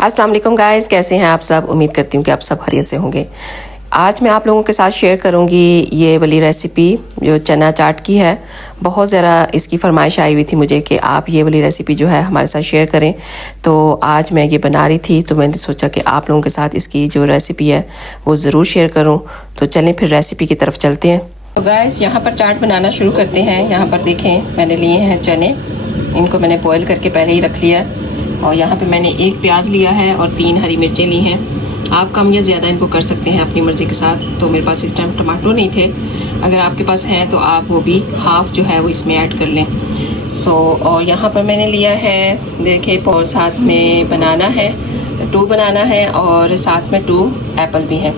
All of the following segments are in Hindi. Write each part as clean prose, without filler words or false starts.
अस्सलाम वालेकुम गाइस, कैसे हैं आप सब। उम्मीद करती हूँ कि आप सब खैरियत से होंगे। आज मैं आप लोगों के साथ शेयर करूँगी ये वाली रेसिपी जो चना चाट की है। बहुत ज़्यादा इसकी फरमाइश आई हुई थी मुझे कि आप ये वाली रेसिपी जो है हमारे साथ शेयर करें। तो आज मैं ये बना रही थी तो मैंने सोचा कि आप लोगों के साथ इसकी जो रेसिपी है वो ज़रूर शेयर करूँ। तो चलें फिर रेसिपी की तरफ चलते हैं। तो गाइस यहाँ पर चाट बनाना शुरू करते हैं। यहाँ पर देखें मैंने लिए हैं चने, इनको मैंने बॉयल करके पहले ही रख लिया। और यहाँ पे मैंने एक प्याज लिया है और 3 हरी मिर्चें ली हैं। आप कम या ज़्यादा इनको कर सकते हैं अपनी मर्ज़ी के साथ। तो मेरे पास इस टाइम टमाटो नहीं थे, अगर आपके पास हैं तो आप वो भी हाफ़ जो है वो इसमें ऐड कर लें। और यहाँ पर मैंने लिया है देखिए, और साथ में बनाना है 2 बनाना है और साथ में 2 एप्पल भी हैं।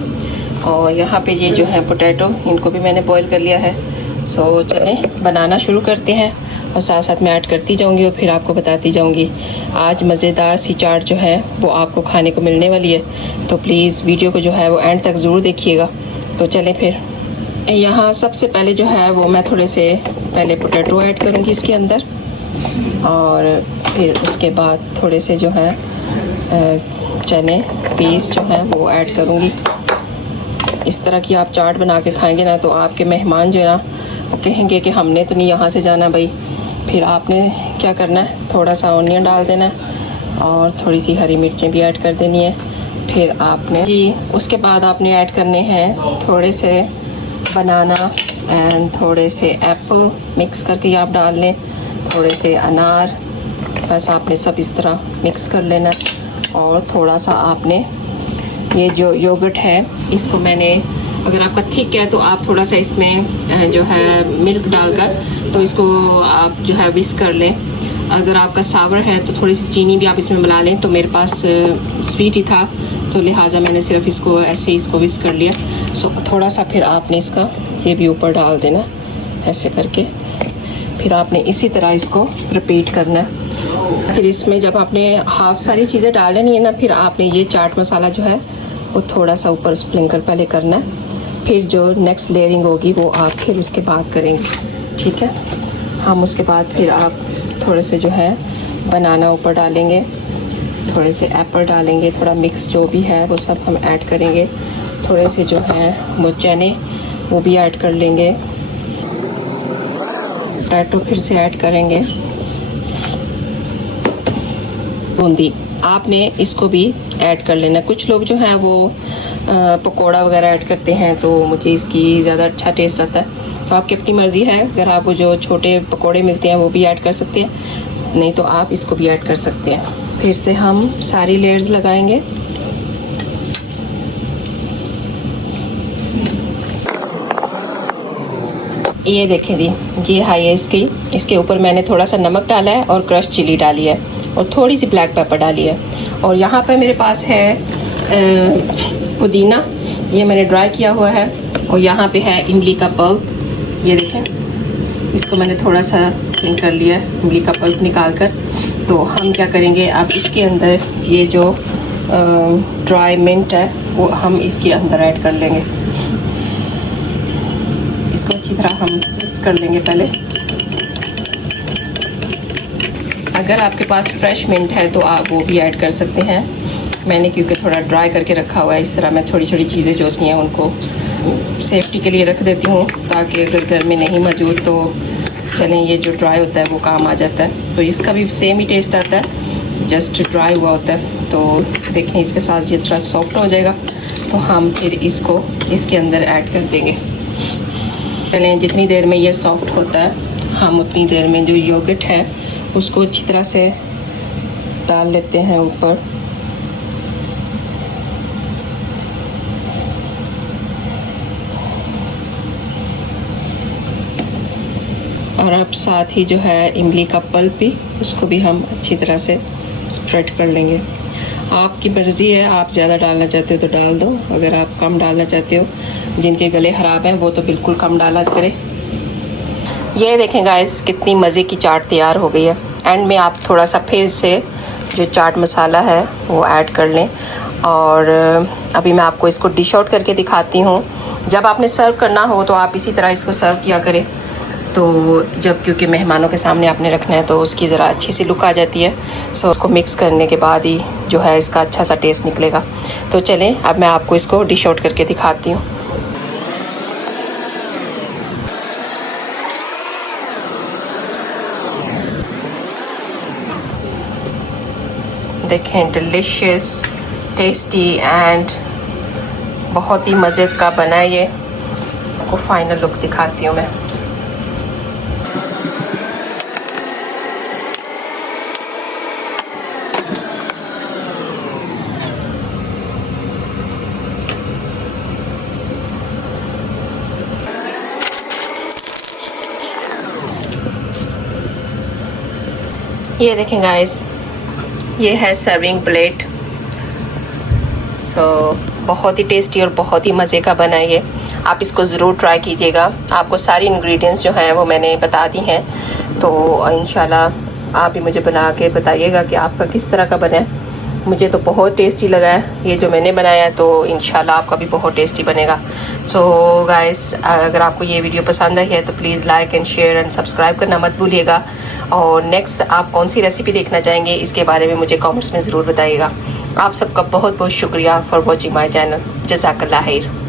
और यहाँ पे ये जो है पोटैटो, इनको भी मैंने बॉयल कर लिया है। चलें बनाना शुरू करते हैं और साथ साथ मैं ऐड करती जाऊंगी और फिर आपको बताती जाऊंगी। आज मज़ेदार सी चाट जो है वो आपको खाने को मिलने वाली है, तो प्लीज़ वीडियो को जो है वो एंड तक ज़रूर देखिएगा। तो चलें फिर। यहाँ सबसे पहले जो है वो मैं थोड़े से पहले पोटैटो ऐड करूँगी इसके अंदर, और फिर उसके बाद थोड़े से जो है चने पीस जो है वो ऐड करूँगी। इस तरह की आप चाट बना के खाएंगे ना तो आपके मेहमान जो है ना कहेंगे कि हमने तो नहीं यहाँ से जाना भाई। फिर आपने क्या करना है, थोड़ा सा ऑनियन डाल देना है और थोड़ी सी हरी मिर्चें भी ऐड कर देनी है। फिर आपने उसके बाद आपने ऐड करने हैं थोड़े से बनाना एंड थोड़े से एप्पल मिक्स करके आप डाल लें, थोड़े से अनार। बस आपने सब इस तरह मिक्स कर लेना है। और थोड़ा सा आपने ये जो योगर्ट है इसको मैंने, अगर आपका थिक है तो आप थोड़ा सा इसमें जो है मिल्क डालकर तो इसको आप जो है विस्क कर लें। अगर आपका सावर है तो थोड़ी सी चीनी भी आप इसमें मिला लें। तो मेरे पास स्वीट ही था तो लिहाजा मैंने सिर्फ इसको ऐसे ही इसको विस्क कर लिया। थोड़ा सा फिर आपने इसका ये भी ऊपर डाल देना ऐसे करके। फिर आपने इसी तरह इसको रिपीट करना है। फिर इसमें जब आपने हाफ सारी चीज़ें डाल लेनी है ना, फिर आपने ये चाट मसाला जो है वो थोड़ा सा ऊपर स्प्रिंकल पहले करना है। फिर जो नेक्स्ट लेयरिंग होगी वो आप फिर उसके बाद करेंगे, ठीक है। हम उसके बाद फिर आप थोड़े से जो है बनाना ऊपर डालेंगे, थोड़े से एप्पल डालेंगे, थोड़ा मिक्स जो भी है वो सब हम ऐड करेंगे। थोड़े से जो है वो चने वो भी ऐड कर लेंगे, पोटैटो फिर से ऐड करेंगे, बूंदी आपने इसको भी ऐड कर लेना। कुछ लोग जो हैं वो पकोड़ा वगैरह ऐड करते हैं, तो मुझे इसकी ज़्यादा अच्छा टेस्ट आता है। तो आपकी अपनी मर्ज़ी है, अगर आप वो जो छोटे पकोड़े मिलते हैं वो भी ऐड कर सकते हैं, नहीं तो आप इसको भी ऐड कर सकते हैं। फिर से हम सारी लेयर्स लगाएंगे। ये देखें दी, ये हाई है इसके ऊपर मैंने थोड़ा सा नमक डाला है और क्रश चिली डाली है और थोड़ी सी ब्लैक पेपर डाली है। और यहाँ पर मेरे पास है पुदीना, ये मैंने ड्राई किया हुआ है। और यहाँ पे है इमली का पल्प, ये देखें इसको मैंने थोड़ा सा थिन कर लिया है इमली का पल्प निकाल कर। तो हम क्या करेंगे, अब इसके अंदर ये जो ड्राई मिंट है वो हम इसके अंदर ऐड कर लेंगे। इसको अच्छी तरह हम मिक्स कर लेंगे पहले। अगर आपके पास फ्रेश मिंट है तो आप वो भी ऐड कर सकते हैं। मैंने क्योंकि थोड़ा ड्राई करके रखा हुआ है, इस तरह मैं छोटी छोटी चीज़ें जो होती हैं उनको सेफ्टी के लिए रख देती हूँ, ताकि अगर घर में नहीं मौजूद तो चलें ये जो ड्राई होता है वो काम आ जाता है। तो इसका भी सेम ही टेस्ट आता है, जस्ट ड्राई हुआ होता है। तो देखें इसके साथ ये थोड़ा सॉफ्ट हो जाएगा तो हम फिर इसको इसके अंदर ऐड कर देंगे। चलें जितनी देर में ये सॉफ्ट होता है हम उतनी देर में जो योगर्ट है उसको अच्छी तरह से डाल लेते हैं ऊपर। और अब साथ ही जो है इमली का पल्प भी, उसको भी हम अच्छी तरह से स्प्रेड कर लेंगे। आपकी मर्ज़ी है, आप ज़्यादा डालना चाहते हो तो डाल दो, अगर आप कम डालना चाहते हो, जिनके गले ख़राब हैं वो तो बिल्कुल कम डाला करें। ये देखें गाइस कितनी मज़े की चाट तैयार हो गई है। एंड में आप थोड़ा सा फिर से जो चाट मसाला है वो ऐड कर लें। और अभी मैं आपको इसको डिश आउट करके दिखाती हूँ। जब आपने सर्व करना हो तो आप इसी तरह इसको सर्व किया करें। तो जब क्योंकि मेहमानों के सामने आपने रखना है तो उसकी ज़रा अच्छी सी लुक आ जाती है। सो उसको मिक्स करने के बाद ही जो है इसका अच्छा सा टेस्ट निकलेगा। तो चलें अब मैं आपको इसको डिश आउट करके दिखाती हूँ। देखें, डिलिशियस, टेस्टी एंड बहुत ही मज़े का बना है ये। आपको फाइनल लुक दिखाती हूँ मैं। ये देखें गाइस, ये है सर्विंग प्लेट। सो बहुत ही टेस्टी और बहुत ही मज़े का बना है ये। आप इसको ज़रूर ट्राई कीजिएगा। आपको सारी इंग्रेडिएंट्स जो हैं वो मैंने बता दी हैं, तो इंशाल्लाह आप भी मुझे बना के बताइएगा कि आपका किस तरह का बना है। मुझे तो बहुत टेस्टी लगा है ये जो मैंने बनाया है, तो इंशाल्लाह आपका भी बहुत टेस्टी बनेगा। सो गाइस, अगर आपको ये वीडियो पसंद आई है तो please like and share and subscribe करना मत भूलिएगा। और नेक्स्ट आप कौन सी रेसिपी देखना चाहेंगे इसके बारे में मुझे कमेंट्स में ज़रूर बताइएगा। आप सबका बहुत बहुत शुक्रिया फॉर वॉचिंग माई चैनल। जज़ाकल्लाह खैर।